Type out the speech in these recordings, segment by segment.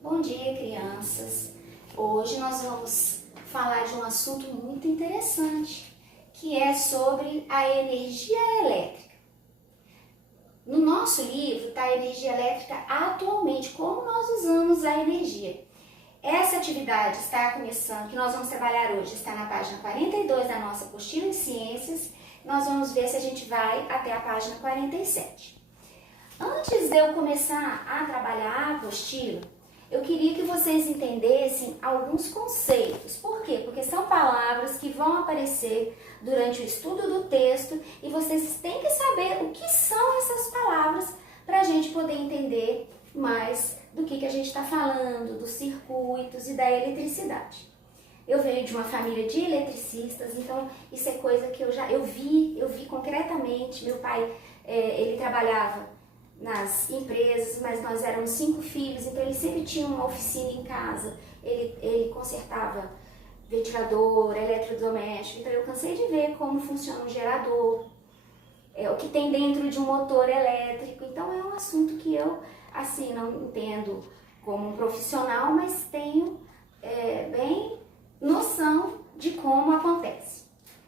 Bom dia, crianças! Hoje nós vamos falar de um assunto muito interessante, que é sobre a energia elétrica. No nosso livro está a energia elétrica atualmente, como nós usamos a energia. Essa atividade está começando, que nós vamos trabalhar hoje, está na página 42 da nossa apostila em ciências. Nós vamos ver se a gente vai até a página 47. Antes de eu começar a trabalhar a apostila, eu queria que vocês entendessem alguns conceitos. Por quê? Porque são palavras que vão aparecer durante o estudo do texto e vocês têm que saber o que são essas palavras para a gente poder entender mais do que a gente está falando, dos circuitos e da eletricidade. Eu venho de uma família de eletricistas, então isso é coisa que eu vi concretamente. Meu pai, ele trabalhava nas empresas, mas nós éramos 5 filhos, então ele sempre tinha uma oficina em casa, ele consertava ventilador, eletrodoméstico, então eu cansei de ver como funciona um gerador, o que tem dentro de um motor elétrico. Então é um assunto que eu, assim, não entendo como um profissional, mas tenho bem noção de como acontece,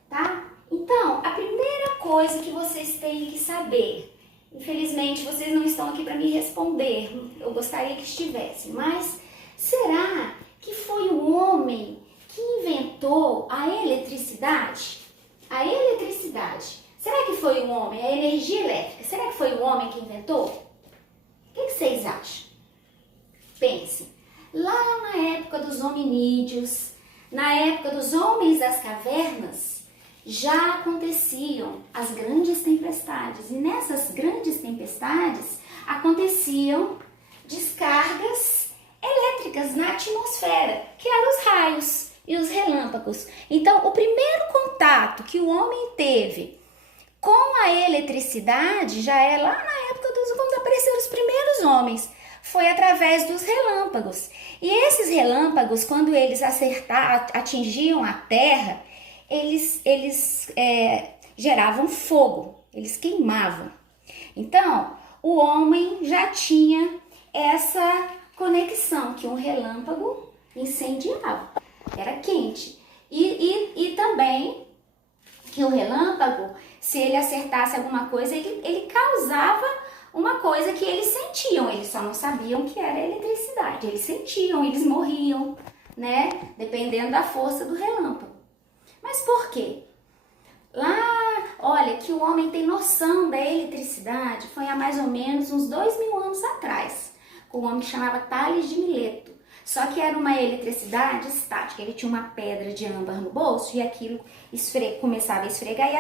tá? Então, a primeira coisa que vocês têm que saber, infelizmente vocês não estão aqui para me responder, eu gostaria que estivessem, mas será que foi o homem que inventou a eletricidade? A eletricidade, será que foi o homem, a energia elétrica, será que foi o homem que inventou? O que vocês acham? Pensem, lá na época dos hominídeos, na época dos homens das cavernas, já aconteciam as grandes tempestades, e nessas grandes tempestades aconteciam descargas elétricas na atmosfera, que eram os raios e os relâmpagos. Então, o primeiro contato que o homem teve com a eletricidade já é lá na época quando apareceram os primeiros homens, foi através dos relâmpagos. E esses relâmpagos, quando eles atingiam a terra, eles geravam fogo, eles queimavam. Então, o homem já tinha essa conexão, que um relâmpago incendiava, era quente. E também que o relâmpago, se ele acertasse alguma coisa, ele causava uma coisa que eles sentiam, eles só não sabiam que era eletricidade, eles sentiam, eles morriam, né? Dependendo da força do relâmpago. Mas por quê? Lá, olha, que o homem tem noção da eletricidade foi há mais ou menos uns 2000 anos atrás, com um homem que chamava Tales de Mileto. Só que era uma eletricidade estática, ele tinha uma pedra de âmbar no bolso e aquilo começava a esfregar e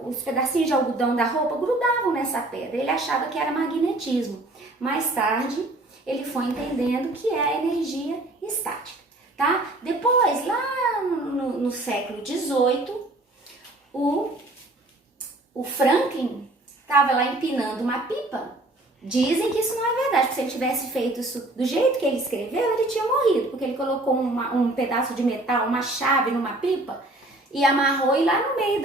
os pedacinhos de algodão da roupa grudavam nessa pedra. Ele achava que era magnetismo. Mais tarde, ele foi entendendo que é a energia estática, tá? Depois, lá no século XVIII, o Franklin estava lá empinando uma pipa. Dizem que isso não é verdade, porque se ele tivesse feito isso do jeito que ele escreveu, ele tinha morrido, porque ele colocou um pedaço de metal, uma chave numa pipa, e amarrou, e lá no meio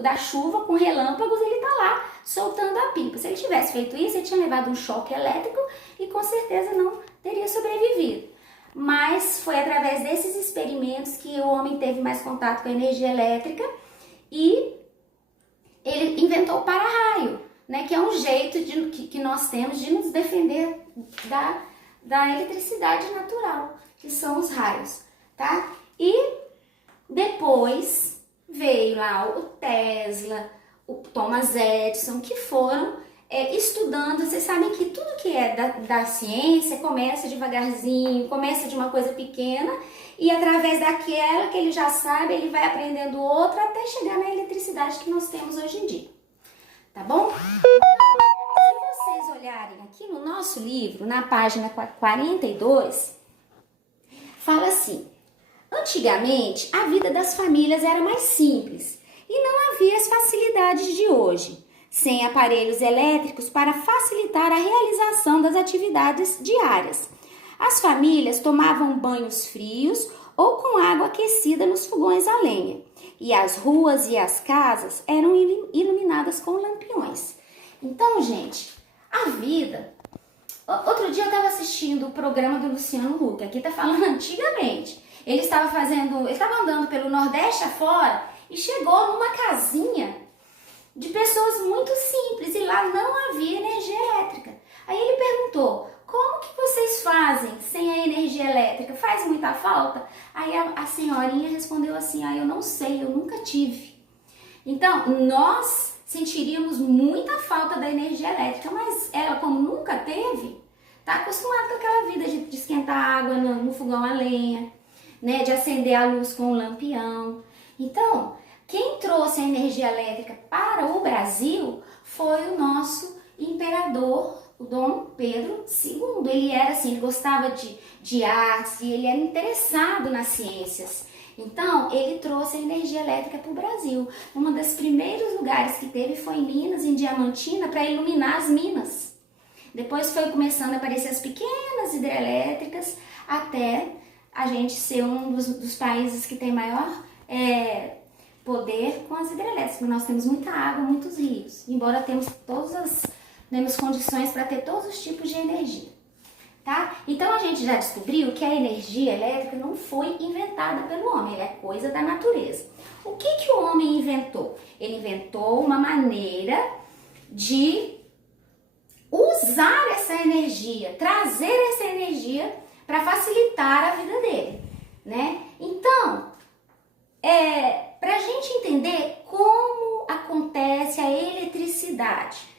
da chuva, com relâmpagos, ele tá lá soltando a pipa. Se ele tivesse feito isso, ele tinha levado um choque elétrico e com certeza não teria sobrevivido. Mas foi através desses experimentos que o homem teve mais contato com a energia elétrica e ele inventou o para-raio, né, que é um jeito que nós temos de nos defender da eletricidade natural, que são os raios, tá? E depois veio lá o Tesla, o Thomas Edison, que foram estudando. Vocês sabem que tudo que é da ciência começa devagarzinho, começa de uma coisa pequena e através daquela que ele já sabe, ele vai aprendendo outra até chegar na eletricidade que nós temos hoje em dia. Tá bom? Se vocês olharem aqui no nosso livro, na página 42, fala assim: antigamente, a vida das famílias era mais simples e não havia as facilidades de hoje, sem aparelhos elétricos para facilitar a realização das atividades diárias. As famílias tomavam banhos frios ou com água aquecida nos fogões a lenha, e as ruas e as casas eram iluminadas com lampiões. Então, gente, a vida Outro dia eu estava assistindo o programa do Luciano Huck, aqui tá falando antigamente. Ele estava andando pelo Nordeste afora e chegou numa casinha de pessoas muito simples e lá não havia energia elétrica. Aí ele perguntou: como que vocês fazem sem a energia elétrica? Faz muita falta? Aí a senhorinha respondeu assim: eu não sei, eu nunca tive. Então, nós sentiríamos muita falta da energia elétrica, mas ela, como nunca teve, tá acostumada com aquela vida de esquentar água no fogão a lenha, né, de acender a luz com o lampião. Então, quem trouxe a energia elétrica para o Brasil foi o nosso imperador, o Dom Pedro II. Ele era assim, ele gostava de artes e ele era interessado nas ciências. Então, ele trouxe a energia elétrica para o Brasil. Um dos primeiros lugares que teve foi em Minas, em Diamantina, para iluminar as minas. Depois foi começando a aparecer as pequenas hidrelétricas, até a gente ser um dos países que tem maior poder com as hidrelétricas. Nós temos muita água, muitos rios, embora temos temos condições para ter todos os tipos de energia. Tá? Então a gente já descobriu que a energia elétrica não foi inventada pelo homem, ela é coisa da natureza. O que o homem inventou? Ele inventou uma maneira de usar essa energia, trazer essa energia para facilitar a vida dele, né? Então, para a gente entender como acontece a eletricidade.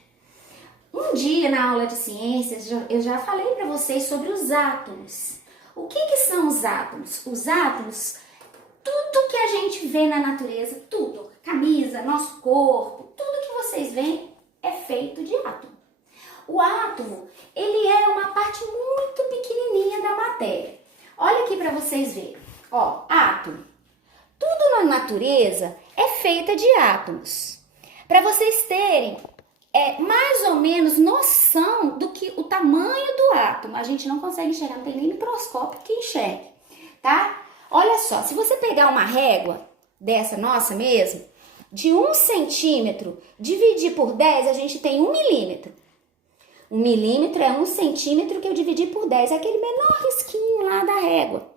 Um dia na aula de ciências eu já falei para vocês sobre os átomos. O que são os átomos? Os átomos, tudo que a gente vê na natureza, tudo, camisa, nosso corpo, tudo que vocês veem é feito de átomo. O átomo, ele é uma parte muito pequenininha da matéria. Olha aqui para vocês verem. Ó, átomo. Tudo na natureza é feita de átomos. Para vocês terem mais ou menos noção do que o tamanho do átomo. A gente não consegue enxergar, não tem nem microscópio que enxergue, tá? Olha só, se você pegar uma régua dessa nossa mesmo, de 1 centímetro, dividir por 10, a gente tem 1 milímetro. 1 milímetro é 1 centímetro que eu dividi por 10, é aquele menor risquinho lá da régua,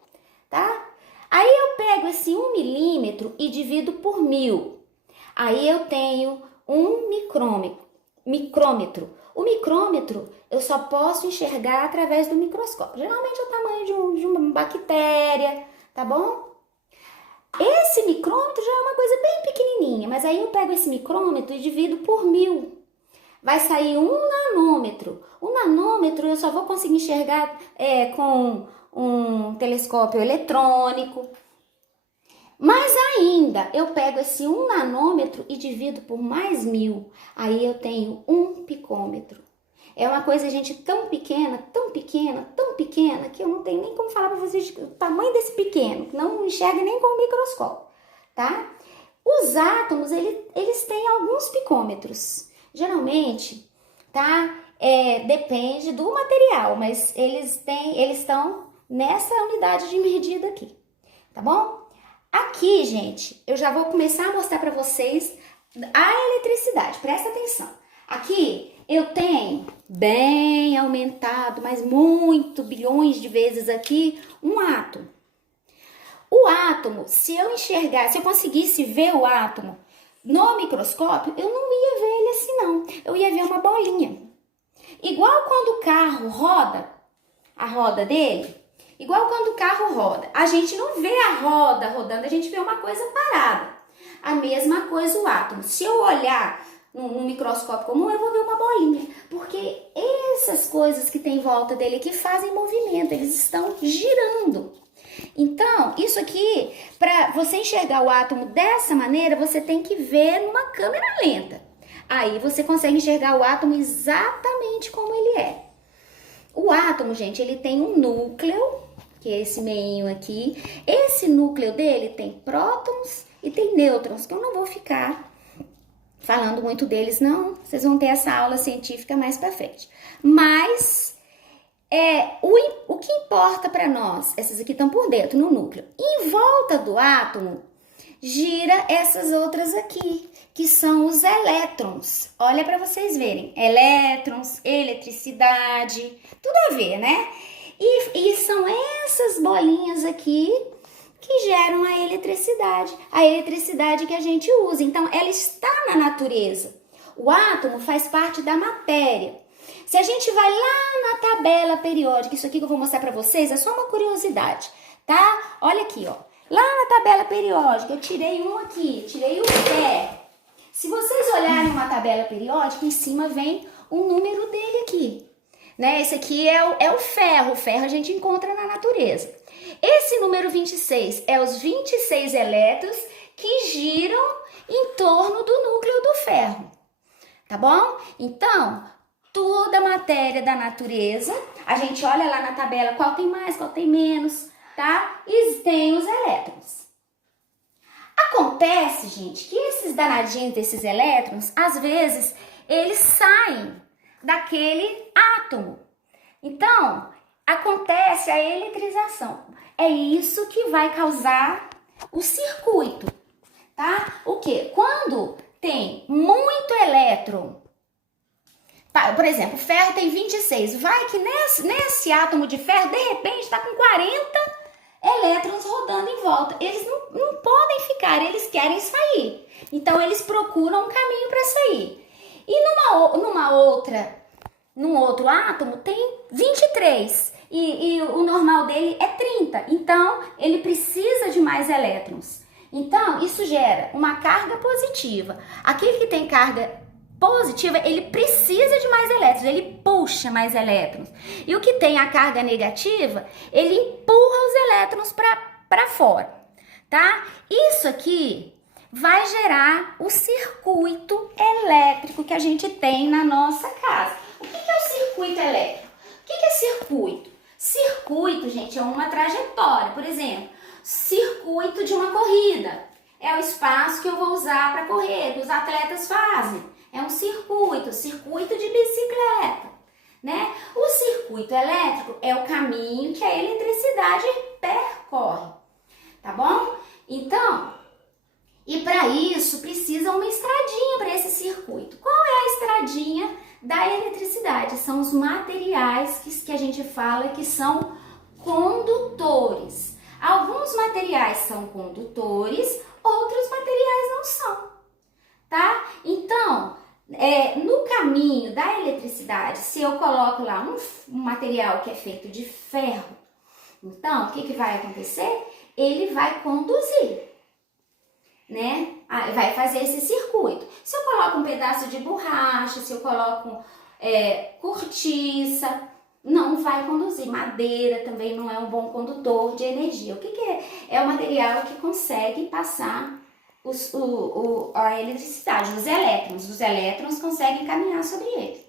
tá? Aí eu pego esse 1 milímetro e divido por 1000. Aí eu tenho 1 micrômetro. O micrômetro eu só posso enxergar através do microscópio. Geralmente é o tamanho de uma bactéria, tá bom? Esse micrômetro já é uma coisa bem pequenininha, mas aí eu pego esse micrômetro e divido por 1000. Vai sair 1 nanômetro. O nanômetro eu só vou conseguir enxergar com um telescópio eletrônico. Mas ainda, eu pego esse 1 nanômetro e divido por mais 1000. Aí eu tenho 1 picômetro. É uma coisa, gente, tão pequena, que eu não tenho nem como falar para vocês o tamanho desse pequeno. Não enxerga nem com o microscópio, tá? Os átomos, eles têm alguns picômetros. Geralmente, tá? Depende do material, mas eles estão nessa unidade de medida aqui, tá bom? Aqui, gente, eu já vou começar a mostrar para vocês a eletricidade. Presta atenção. Aqui eu tenho bem aumentado, mas muito, bilhões de vezes aqui, um átomo. O átomo, se eu conseguisse ver o átomo no microscópio, eu não ia ver ele assim não. Eu ia ver uma bolinha. Igual quando o carro roda, a roda dele. Igual quando o carro roda, a gente não vê a roda rodando, a gente vê uma coisa parada. A mesma coisa o átomo. Se eu olhar no microscópio comum, eu vou ver uma bolinha. Porque essas coisas que tem em volta dele aqui fazem movimento, eles estão girando. Então, isso aqui, para você enxergar o átomo dessa maneira, você tem que ver numa câmera lenta. Aí você consegue enxergar o átomo exatamente como ele é. O átomo, gente, ele tem um núcleo, que é esse meinho aqui. Esse núcleo dele tem prótons e tem nêutrons, que eu não vou ficar falando muito deles, não. Vocês vão ter essa aula científica mais pra frente. Mas, o que importa para nós, essas aqui estão por dentro, no núcleo. Em volta do átomo, gira essas outras aqui, que são os elétrons. Olha para vocês verem, elétrons, eletricidade, tudo a ver, né? E são essas bolinhas aqui que geram a eletricidade que a gente usa. Então, ela está na natureza. O átomo faz parte da matéria. Se a gente vai lá na tabela periódica, isso aqui que eu vou mostrar para vocês é só uma curiosidade, tá? Olha aqui, ó. Lá na tabela periódica, eu tirei um aqui, tirei o ferro. Se vocês olharem uma tabela periódica, em cima vem o número dele aqui, né? Esse aqui é o ferro a gente encontra na natureza. Esse número 26 é os 26 elétrons que giram em torno do núcleo do ferro, tá bom? Então, toda a matéria da natureza, a gente olha lá na tabela qual tem mais, qual tem menos, tá? E tem os elétrons. Acontece, gente, que esses danadinhos desses elétrons, às vezes, eles saem daquele átomo. Então, acontece a eletrização. É isso que vai causar o circuito, tá? O quê? Quando tem muito elétron, por exemplo, o ferro tem 26, vai que nesse átomo de ferro, de repente, está com 40 elétrons rodando em volta. Eles não podem ficar, eles querem sair. Então, eles procuram um caminho para sair. E num outro átomo tem 23 e o normal dele é 30. Então, ele precisa de mais elétrons. Então, isso gera uma carga positiva. Aquele que tem carga positiva, ele precisa de mais elétrons, ele puxa mais elétrons. E o que tem a carga negativa, ele empurra os elétrons para fora, tá? Isso aqui vai gerar o circuito elétrico que a gente tem na nossa casa. O que é o circuito elétrico? O que é circuito? Circuito, gente, é uma trajetória. Por exemplo, circuito de uma corrida. É o espaço que eu vou usar para correr, que os atletas fazem. É um circuito de bicicleta, né? O circuito elétrico é o caminho que a eletricidade percorre, tá bom? Então, e para isso precisa uma estradinha para esse circuito. Qual é a estradinha da eletricidade? São os materiais que a gente fala que são condutores. Alguns materiais são condutores, outros materiais não são, tá? Então, no caminho da eletricidade, se eu coloco lá um material que é feito de ferro, então, o que vai acontecer? Ele vai conduzir, né? Vai fazer esse circuito. Se eu coloco um pedaço de borracha, se eu coloco cortiça, não vai conduzir. Madeira também não é um bom condutor de energia. O que é? É o material que consegue passar a eletricidade, os elétrons. Os elétrons conseguem caminhar sobre ele,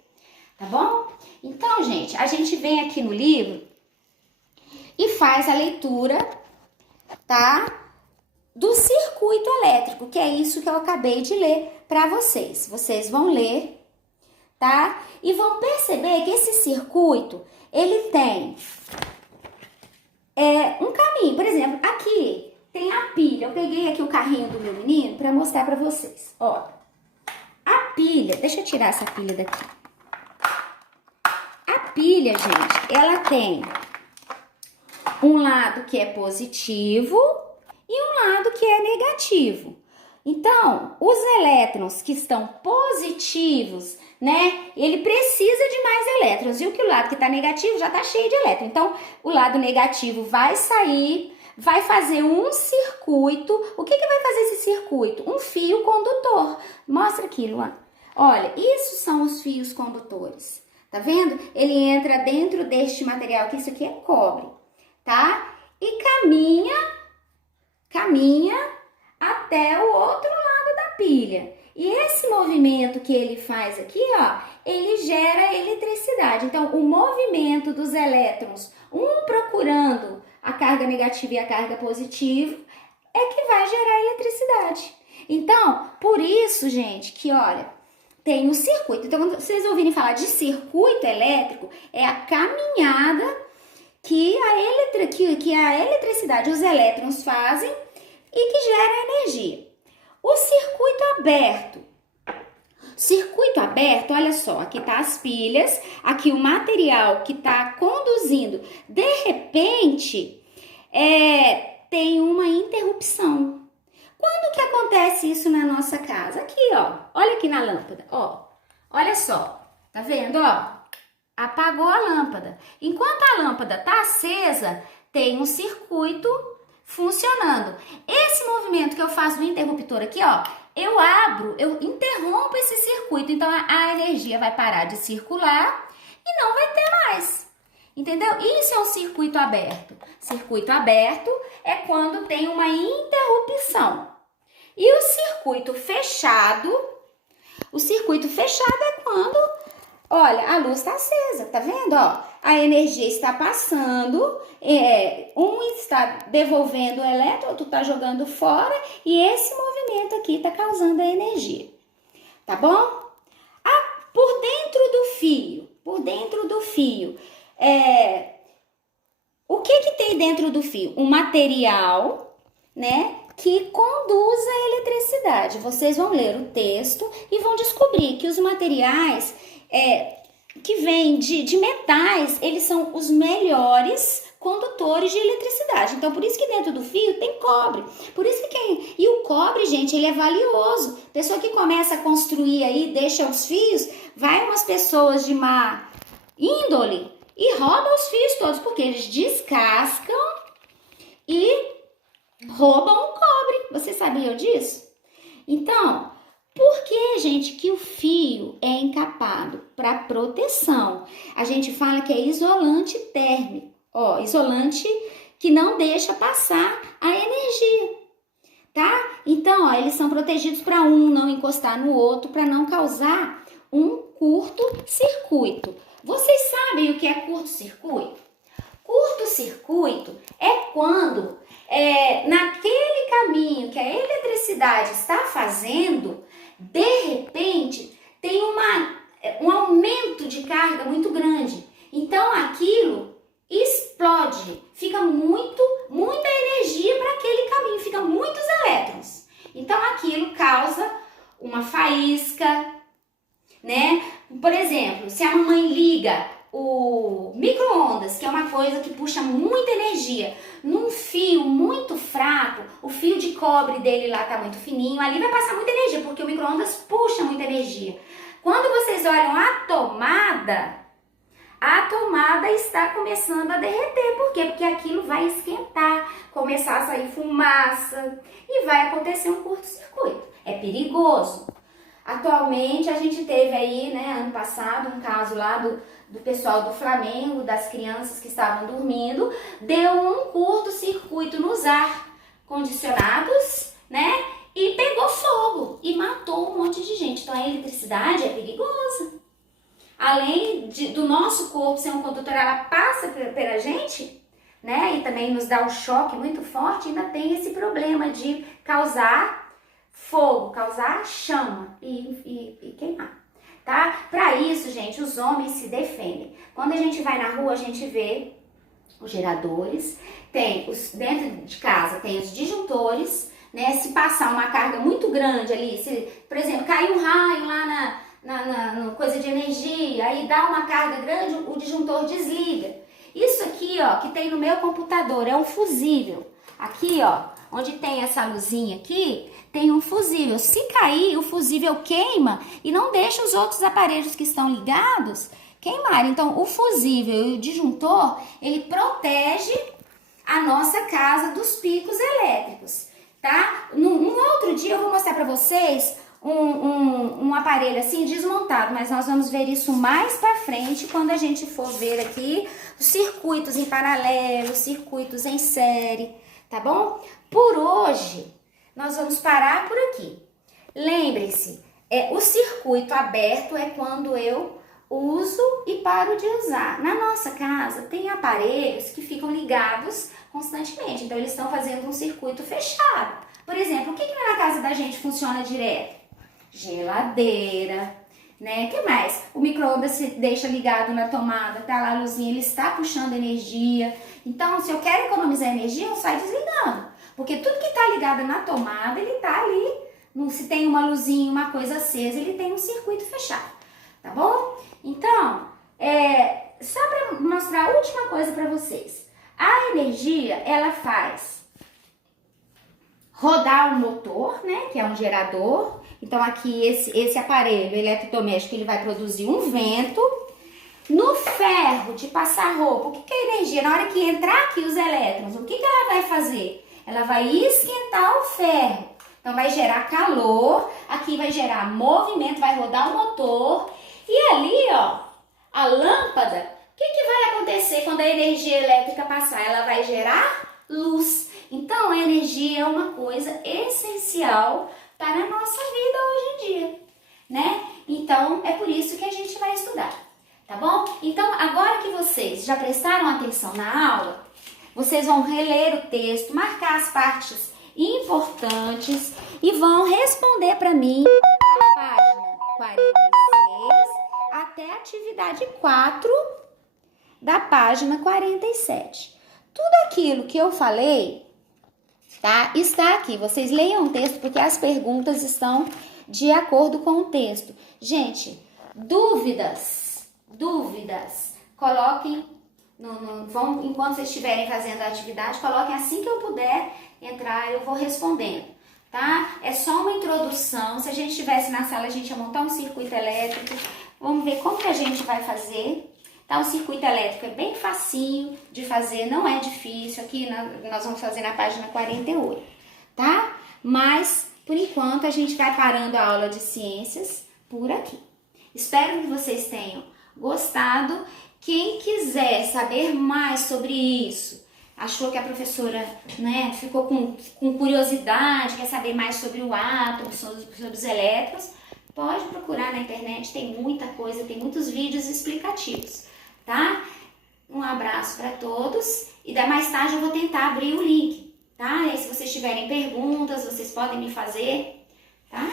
tá bom? Então, gente, a gente vem aqui no livro e faz a leitura, tá? Do circuito elétrico, que é isso que eu acabei de ler para vocês. Vocês vão ler, tá? E vão perceber que esse circuito, ele tem um caminho. Por exemplo, aqui tem a pilha. Eu peguei aqui o carrinho do meu menino para mostrar para vocês. Ó, a pilha, deixa eu tirar essa pilha daqui. A pilha, gente, ela tem um lado que é positivo e um lado que é negativo. Então, os elétrons que estão positivos, né, ele precisa de mais elétrons. E o lado que está negativo já está cheio de elétrons. Então, o lado negativo vai sair, vai fazer um circuito. O que vai fazer esse circuito? Um fio condutor. Mostra aqui, Luan. Olha, isso são os fios condutores. Tá vendo? Ele entra dentro deste material, que isso aqui é cobre, tá? E caminha até o outro lado da pilha. E esse movimento que ele faz aqui, ó, ele gera eletricidade. Então, o movimento dos elétrons, um procurando a carga negativa e a carga positiva, é que vai gerar eletricidade. Então, por isso, gente, que olha, tem um circuito. Então, quando vocês ouvirem falar de circuito elétrico, é a caminhada que a eletricidade, os elétrons fazem e que gera energia. O circuito aberto. Circuito aberto, olha só, aqui tá as pilhas, aqui o material que tá conduzindo. De repente, tem uma interrupção. Quando que acontece isso na nossa casa? Aqui, ó, olha aqui na lâmpada, ó, olha só, tá vendo, ó? Apagou a lâmpada. Enquanto a lâmpada tá acesa, tem um circuito funcionando. Esse movimento que eu faço no interruptor aqui, ó, eu interrompo esse circuito, então a energia vai parar de circular e não vai ter mais. Entendeu? Isso é um circuito aberto. Circuito aberto é quando tem uma interrupção. E o circuito fechado é quando, olha, a luz está acesa, tá vendo? Ó, a energia está passando, um está devolvendo o elétron, outro está jogando fora, e esse movimento aqui está causando a energia, tá bom? Por dentro do fio, o que tem dentro do fio? Um material, né, que conduz a eletricidade. Vocês vão ler o texto e vão descobrir que os materiais que vêm de metais, eles são os melhores condutores de eletricidade. Então, por isso que dentro do fio tem cobre. Por isso que e o cobre, gente, ele é valioso. Pessoa que começa a construir aí, deixa os fios, vai umas pessoas de má índole e roubam os fios todos, porque eles descascam e roubam o cobre. Você sabia disso? Então, por que, gente, que o fio é encapado? Para proteção. A gente fala que é isolante térmico. Ó, isolante que não deixa passar a energia, tá? Então, ó, eles são protegidos para um não encostar no outro, para não causar um curto-circuito. Vocês sabem o que é curto-circuito? Curto-circuito é quando naquele caminho que a eletricidade está fazendo, de repente, tem um aumento de carga muito grande. Então, aquilo explode, fica muita energia para aquele caminho, fica muitos elétrons. Então, aquilo causa uma faísca, né? Por exemplo, se a mamãe liga o micro-ondas, que é uma coisa que puxa muita energia, num fio muito fraco, o fio de cobre dele lá tá muito fininho, ali vai passar muita energia, porque o micro-ondas puxa muita energia. Quando vocês olham a tomada está começando a derreter. Por quê? Porque aquilo vai esquentar, começar a sair fumaça e vai acontecer um curto-circuito. É perigoso. Atualmente, a gente teve aí, né, ano passado, um caso lá do pessoal do Flamengo, das crianças que estavam dormindo, deu um curto-circuito nos ar-condicionados, né, e pegou fogo e matou um monte de gente. Então, a eletricidade é perigosa. Além do nosso corpo ser um condutor, ela passa pela gente, né, e também nos dá um choque muito forte, ainda tem esse problema de causar fogo, causar chama e queimar, tá? Para isso, gente, os homens se defendem. Quando a gente vai na rua, a gente vê os geradores, dentro de casa tem os disjuntores, né? Se passar uma carga muito grande ali, se, por exemplo, cair um raio lá na coisa de energia, aí dá uma carga grande, o disjuntor desliga. Isso aqui, ó, que tem no meu computador, é um fusível. Aqui, ó, onde tem essa luzinha aqui, tem um fusível. Se cair, o fusível queima e não deixa os outros aparelhos que estão ligados queimarem. Então, o fusível e o disjuntor, ele protege a nossa casa dos picos elétricos, tá? Num outro dia eu vou mostrar para vocês um aparelho assim desmontado, mas nós vamos ver isso mais para frente quando a gente for ver aqui os circuitos em paralelo, circuitos em série, tá bom? Por hoje, nós vamos parar por aqui. Lembre-se, o circuito aberto é quando eu uso e paro de usar. Na nossa casa tem aparelhos que ficam ligados constantemente, então eles estão fazendo um circuito fechado. Por exemplo, o que na casa da gente funciona direto? Geladeira, né? O que mais? O micro-ondas se deixa ligado na tomada, tá lá a luzinha, ele está puxando energia. Então, se eu quero economizar energia, eu saio desligando. Porque tudo que está ligado na tomada, ele está ali, se tem uma luzinha, uma coisa acesa, ele tem um circuito fechado, tá bom? Então, só para mostrar a última coisa para vocês. A energia, ela faz rodar o motor, né, que é um gerador. Então, aqui, esse aparelho eletrodoméstico, ele vai produzir um vento. No ferro de passar roupa, o que é energia? Na hora que entrar aqui os elétrons, o que ela vai fazer? Ela vai esquentar o ferro. Então, vai gerar calor, aqui vai gerar movimento, vai rodar o motor. E ali, ó, a lâmpada, o que vai acontecer quando a energia elétrica passar? Ela vai gerar luz. Então, a energia é uma coisa essencial para a nossa vida hoje em dia, né? Então, é por isso que a gente vai estudar, tá bom? Então, agora que vocês já prestaram atenção na aula, vocês vão reler o texto, marcar as partes importantes e vão responder para mim a página 46 até a atividade 4 da página 47. Tudo aquilo que eu falei, tá? Está aqui. Vocês leiam o texto porque as perguntas estão de acordo com o texto. Gente, dúvidas, coloquem, enquanto vocês estiverem fazendo a atividade, coloquem assim que eu puder entrar, eu vou respondendo, tá? É só uma introdução. Se a gente estivesse na sala, a gente ia montar um circuito elétrico. Vamos ver como que a gente vai fazer. Tá, o circuito elétrico é bem facinho de fazer, não é difícil. Aqui nós vamos fazer na página 48, tá? Mas, por enquanto, a gente vai parando a aula de ciências por aqui. Espero que vocês tenham gostado. Quem quiser saber mais sobre isso, achou que a professora, né, ficou com curiosidade, quer saber mais sobre o átomo, sobre os elétrons, pode procurar na internet, tem muita coisa, tem muitos vídeos explicativos, tá? Um abraço para todos e mais tarde eu vou tentar abrir o link, tá? E se vocês tiverem perguntas, vocês podem me fazer, tá?